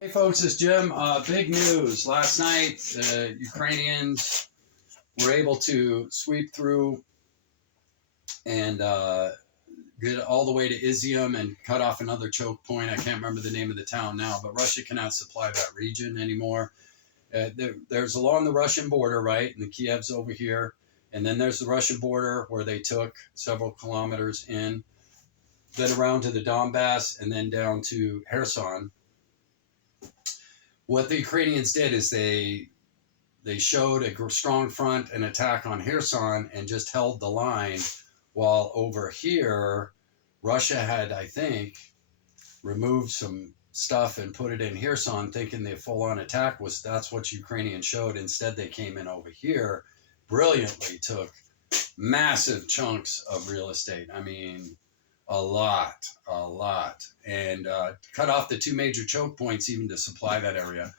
Hey folks, it's Jim. Big news. Last night, the Ukrainians were able to sweep through and get all the way to Izium and cut off another choke point. I can't remember the name of the town now, but Russia cannot supply that region anymore. There's along the Russian border, right? And the Kiev's over here. And then there's the Russian border where they took several kilometers in, then around to the Donbass and then down to Kherson. What the Ukrainians did is they showed a strong front and attack on Kherson and just held the line, while over here Russia had, I think, removed some stuff and put it in Kherson, thinking the full-on attack was that's what Ukrainians showed. Instead, they came in over here, brilliantly took massive chunks of real estate. I mean, a lot, and cut off the two major choke points even to supply that area.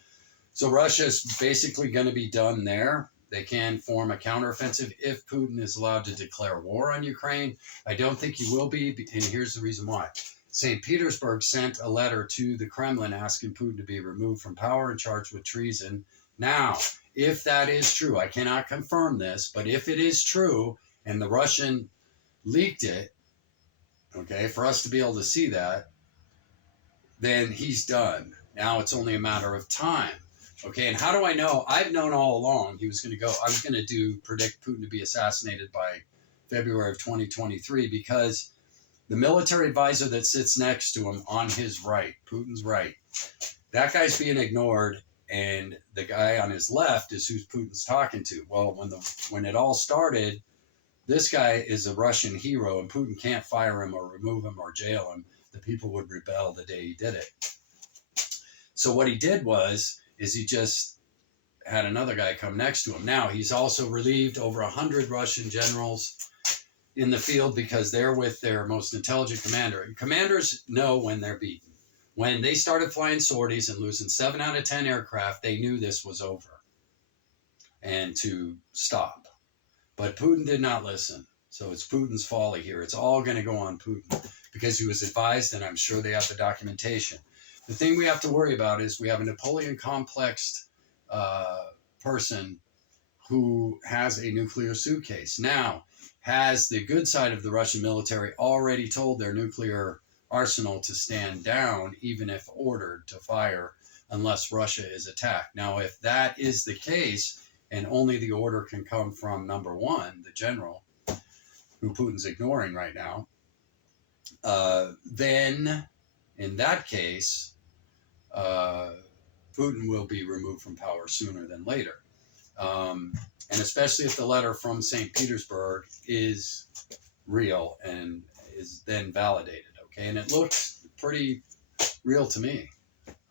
So Russia's basically going to be done there. They can form a counteroffensive if Putin is allowed to declare war on Ukraine. I don't think he will be, and here's the reason why. St. Petersburg sent a letter to the Kremlin asking Putin to be removed from power and charged with treason. Now, if that is true, I cannot confirm this, but if it is true and the Russian leaked it, okay, for us to be able to see that, then he's done. Now it's only a matter of time. Okay, and how do I know? I've known all along he was going to go. I was going to predict Putin to be assassinated by February of 2023 because the military advisor that sits next to him on his right, Putin's right, that guy's being ignored, and the guy on his left is who Putin's talking to. Well, when it all started, this guy is a Russian hero, and Putin can't fire him or remove him or jail him. The people would rebel the day he did it. So what he did is he just had another guy come next to him. Now, he's also relieved over 100 Russian generals in the field because they're with their most intelligent commander. And commanders know when they're beaten. When they started flying sorties and losing 7 out of 10 aircraft, they knew this was over and to stop. But Putin did not listen. So it's Putin's folly here. It's all going to go on Putin because he was advised, and I'm sure they have the documentation. The thing we have to worry about is we have a Napoleon complexed person who has a nuclear suitcase. Now, has the good side of the Russian military already told their nuclear arsenal to stand down, even if ordered to fire, unless Russia is attacked? Now, if that is the case, and only the order can come from number one, the general, who Putin's ignoring right now, then in that case, Putin will be removed from power sooner than later. And especially if the letter from St. Petersburg is real and is then validated, okay? And it looks pretty real to me.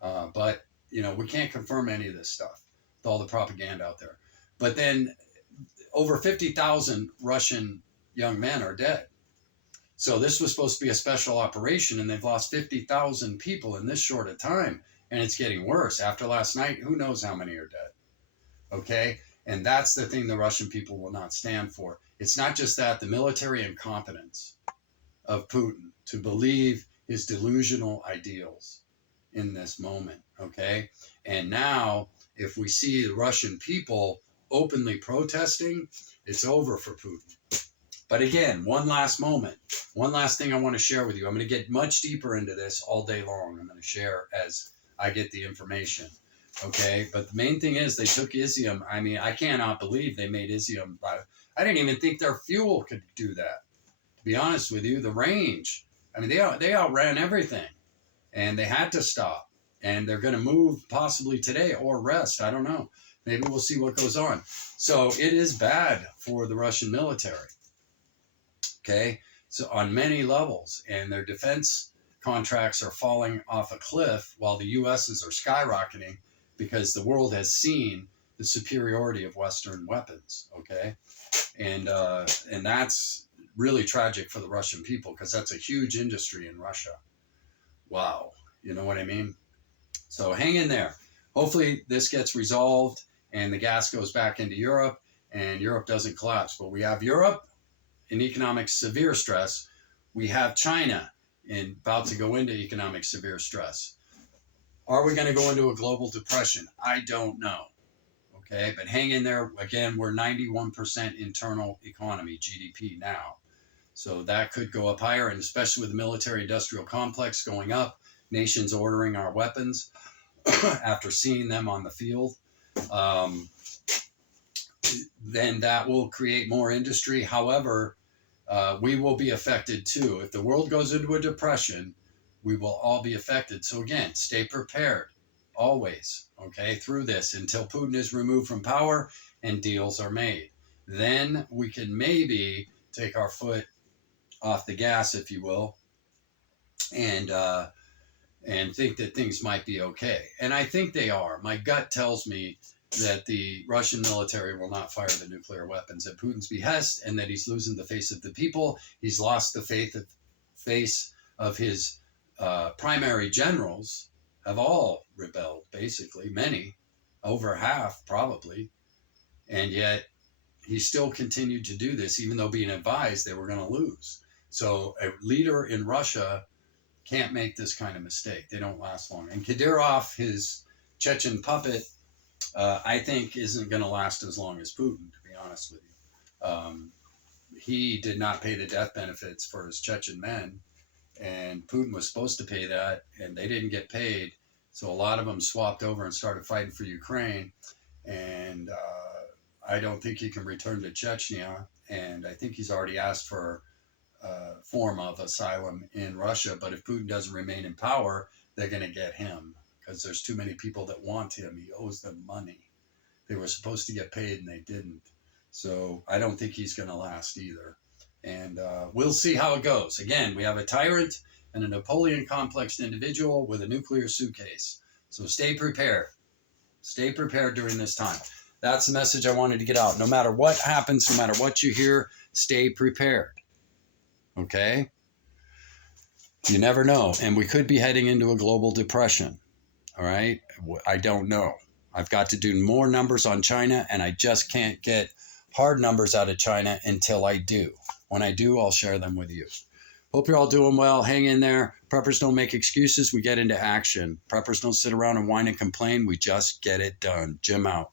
But, we can't confirm any of this stuff with all the propaganda out there. But then over 50,000 Russian young men are dead. So this was supposed to be a special operation, and they've lost 50,000 people in this short a time. And it's getting worse. After last night, who knows how many are dead? Okay? And that's the thing the Russian people will not stand for. It's not just that, the military incompetence of Putin to believe his delusional ideals in this moment. Okay? And now, if we see the Russian people openly protesting, it's over for Putin. But again, one last thing I want to share with you. I'm going to get much deeper into this all day long. I'm going to share as I get the information. Okay, but the main thing is they took Izium. I mean, I cannot believe they made Izium. I didn't even think their fuel could do that. To be honest with you, the range. I mean, they outran everything, and they had to stop. And they're going to move possibly today or rest. I don't know. Maybe we'll see what goes on. So it is bad for the Russian military. Okay, so on many levels, and their defense contracts are falling off a cliff while the US's are skyrocketing because the world has seen the superiority of Western weapons. Okay, and that's really tragic for the Russian people because that's a huge industry in Russia. Wow, you know what I mean? So hang in there. Hopefully this gets resolved and the gas goes back into Europe and Europe doesn't collapse. But we have Europe in economic severe stress. We have China about to go into economic severe stress. Are we going to go into a global depression? I don't know. Okay, but hang in there. Again, we're 91% internal economy, GDP now. So that could go up higher, and especially with the military industrial complex going up, nations ordering our weapons after seeing them on the field. Then that will create more industry. However, we will be affected too. If the world goes into a depression, we will all be affected. So again, stay prepared always, okay, through this until Putin is removed from power and deals are made. Then we can maybe take our foot off the gas, if you will, and think that things might be okay. And I think they are. My gut tells me that the Russian military will not fire the nuclear weapons at Putin's behest, and that he's losing the face of the people. He's lost the face of his primary generals, have all rebelled, basically, many, over half probably, and yet he still continued to do this, even though being advised they were going to lose. So a leader in Russia can't make this kind of mistake. They don't last long. And Kadyrov, his Chechen puppet, I think isn't going to last as long as Putin, to be honest with you. He did not pay the death benefits for his Chechen men, and Putin was supposed to pay that, and they didn't get paid. So a lot of them swapped over and started fighting for Ukraine. And I don't think he can return to Chechnya. And I think he's already asked for a form of asylum in Russia. But if Putin doesn't remain in power, they're going to get him, because there's too many people that want him. He owes them money. They were supposed to get paid and they didn't. So I don't think he's going to last either. And we'll see how it goes. Again, we have a tyrant and a Napoleon complexed individual with a nuclear suitcase. So stay prepared. Stay prepared during this time. That's the message I wanted to get out. No matter what happens, no matter what you hear, stay prepared. Okay? You never know. And we could be heading into a global depression. All right? I don't know. I've got to do more numbers on China, and I just can't get hard numbers out of China until I do. When I do, I'll share them with you. Hope you're all doing well. Hang in there. Preppers don't make excuses. We get into action. Preppers don't sit around and whine and complain. We just get it done. Jim out.